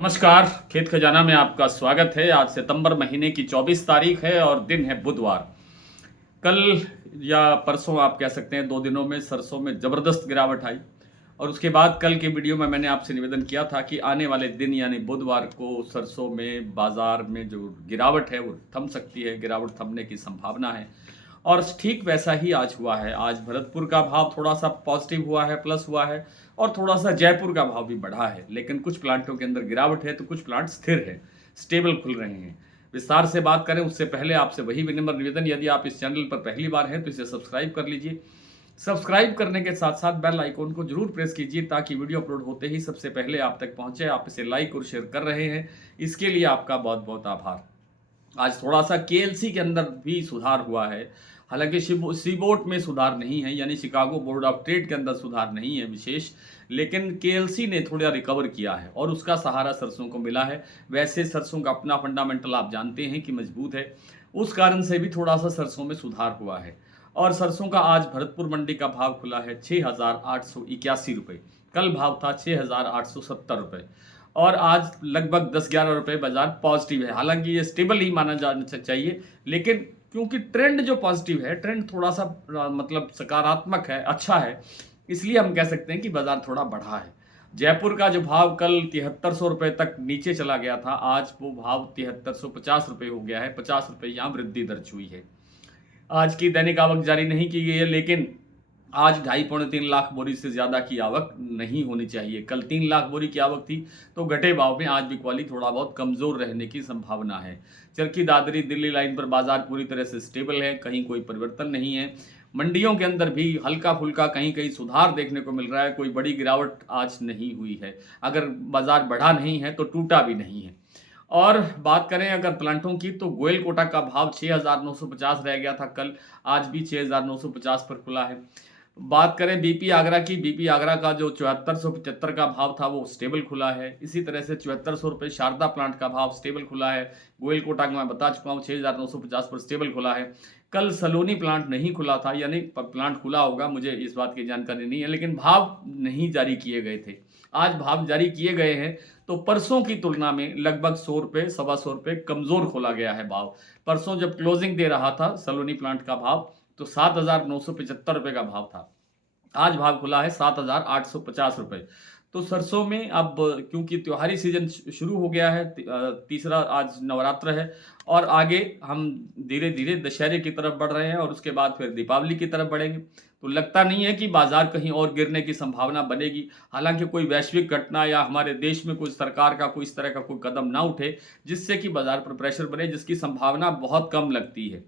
नमस्कार, खेत खजाना में आपका स्वागत है। आज सितंबर महीने की 24 तारीख है और दिन है बुधवार। कल या परसों आप कह सकते हैं 2 दिनों में सरसों में ज़बरदस्त गिरावट आई और उसके बाद कल के वीडियो में मैंने आपसे निवेदन किया था कि आने वाले दिन यानी बुधवार को सरसों में बाज़ार में जो गिरावट है वो थम सकती है, गिरावट थमने की संभावना है। और ठीक वैसा ही आज हुआ है। आज भरतपुर का भाव थोड़ा-सा पॉजिटिव हुआ है, प्लस हुआ है और थोड़ा-सा जयपुर का भाव भी बढ़ा है। लेकिन कुछ प्लांटों के अंदर गिरावट है, तो कुछ प्लांट स्थिर हैं, स्टेबल खुल रहे हैं। विस्तार से बात करें उससे पहले आपसे वही विनम्र निवेदन, यदि आप इस चैनल पर पहली बार हैं तो इसे सब्सक्राइब कर लीजिए। सब्सक्राइब करने के साथ-साथ बेल आइकन को ज़रूर प्रेस कीजिए ताकि वीडियो अपलोड होते ही सबसे पहले आप तक पहुँचे। आप इसे लाइक और शेयर कर रहे हैं, इसके लिए आपका बहुत-बहुत आभार। आज थोड़ा-सा केएलसी के अंदर भी सुधार हुआ है। हालाँकि सीबोट में सुधार नहीं है, यानी शिकागो बोर्ड ऑफ ट्रेड के अंदर सुधार नहीं है विशेष, लेकिन केएलसी ने थोड़ा रिकवर किया है और उसका सहारा सरसों को मिला है। वैसे सरसों का अपना फंडामेंटल आप जानते हैं कि मजबूत है, उस कारण से भी थोड़ा-सा सरसों में सुधार हुआ है। और सरसों का आज भरतपुर मंडी का भाव खुला है ₹6,881, कल भाव था ₹6,870 और आज लगभग 10-11 रुपए बाजार पॉजिटिव है। हालाँकि ये स्टेबल ही माना जाना चाहिए, लेकिन क्योंकि ट्रेंड जो पॉजिटिव है, ट्रेंड थोड़ा-सा मतलब सकारात्मक है, अच्छा है, इसलिए हम कह सकते हैं कि बाजार थोड़ा बढ़ा है। जयपुर का जो भाव कल ₹7300 तक नीचे चला गया था, आज वो भाव ₹7350 हो गया है, ₹50 यहाँ वृद्धि दर्ज हुई है। आज की दैनिक आवक जारी नहीं की गई है, लेकिन आज 2.5-3 लाख बोरी से ज़्यादा की आवक नहीं होनी चाहिए। कल 3 लाख बोरी की आवक थी, तो घटे भाव में आज बिकवाली थोड़ा बहुत कमज़ोर रहने की संभावना है। चरखी दादरी दिल्ली लाइन पर बाजार पूरी तरह से स्टेबल है, कहीं कोई परिवर्तन नहीं है। मंडियों के अंदर भी हल्का-फुल्का कहीं-कहीं सुधार देखने को मिल रहा है, कोई बड़ी गिरावट आज नहीं हुई है। अगर बाजार बढ़ा नहीं है, तो टूटा भी नहीं है। और बात करें अगर प्लांटों की, तो गोयल कोटा का भाव 6,950 रह गया था कल, आज भी 6,950 पर खुला है। बात करें बीपी आगरा की, बीपी आगरा का जो 7475 का भाव था वो स्टेबल खुला है। इसी तरह से ₹7400 शारदा प्लांट का भाव स्टेबल खुला है। गोयल कोटा का मैं बता चुका हूँ 6,950 पर स्टेबल खुला है। कल सलोनी प्लांट नहीं खुला था, यानी प्लांट खुला होगा, मुझे इस बात की जानकारी नहीं है, लेकिन भाव नहीं जारी किए गए थे। आज भाव जारी किए गए हैं, तो परसों की तुलना में लगभग ₹100 सवा ₹100 कमज़ोर खोला गया है भाव। परसों जब क्लोजिंग दे रहा था सलोनी प्लांट का भाव, तो ₹7,975 का भाव था। आज भाव खुला है ₹7,850। तो सरसों में अब क्योंकि त्योहारी सीज़न शुरू हो गया है, तीसरा आज नवरात्र है और आगे हम धीरे-धीरे दशहरे की तरफ बढ़ रहे हैं और उसके बाद फिर दीपावली की तरफ बढ़ेंगे। तो लगता नहीं है कि बाज़ार कहीं और गिरने की संभावना बनेगी। हालाँकि कोई वैश्विक घटना या हमारे देश में कोई सरकार का कोई इस तरह का कोई कदम ना उठे, जिससे कि बाज़ार पर प्रेशर बने, जिसकी संभावना बहुत कम लगती है।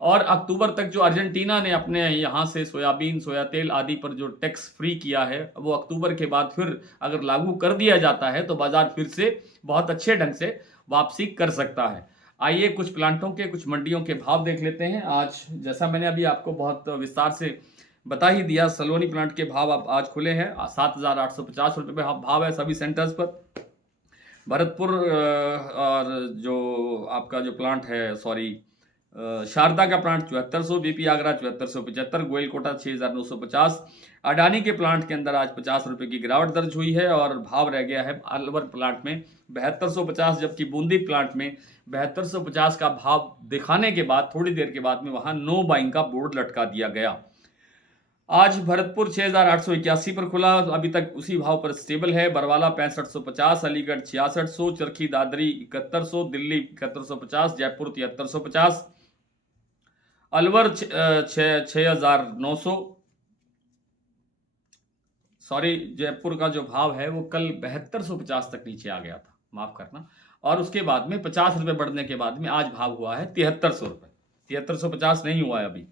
और अक्टूबर तक जो अर्जेंटीना ने अपने यहाँ से सोयाबीन, सोया तेल आदि पर जो टैक्स फ्री किया है, वो अक्टूबर के बाद फिर अगर लागू कर दिया जाता है, तो बाज़ार फिर से बहुत अच्छे ढंग से वापसी कर सकता है। आइए कुछ प्लांटों के, कुछ मंडियों के भाव देख लेते हैं। आज जैसा मैंने अभी आपको बहुत विस्तार से बता ही दिया, सलोनी प्लांट के भाव अब आज खुले हैं। ₹7,850 पे भाव है सभी सेंटर्स पर। भरतपुर और जो आपका जो प्लांट है, सॉरी, शारदा का प्लांट 7400, बीपी आगरा 7475, गोयल कोटा 6950। अडानी के प्लांट के अंदर आज ₹50 की गिरावट दर्ज हुई है और भाव रह गया है अलवर प्लांट में 7250, जबकि बूंदी प्लांट में 7250 का भाव दिखाने के बाद थोड़ी देर के बाद में वहां नो बाइंग का बोर्ड लटका दिया गया। आज भरतपुर 6,881 पर खुला, अभी तक उसी भाव पर स्टेबल है। बरवाला 6550, अलीगढ़ 6600, चरखी दादरी 7100, दिल्ली 7150, जयपुर 7350, अलवर 6,900। सॉरी, जयपुर का जो भाव है वो कल 7250 तक नीचे आ गया था, माफ करना। और उसके बाद में ₹50 बढ़ने के बाद में आज भाव हुआ है ₹7300। 7350 नहीं हुआ है अभी।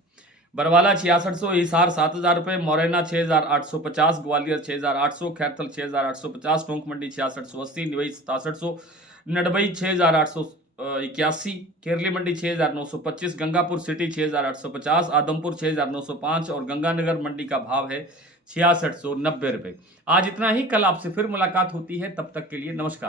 बरवाला 6600, हिसार ₹7000, मोरैना 6850, ग्वालियर 6800, खैरथल 6850, टोंक मंडी 6680, निवई 6700, नडबई 6881, केरली मंडी 6925, गंगापुर सिटी 6850, आदमपुर 6905 और गंगानगर मंडी का भाव है ₹6690। आज इतना ही, कल आपसे फिर मुलाकात होती है, तब तक के लिए नमस्कार।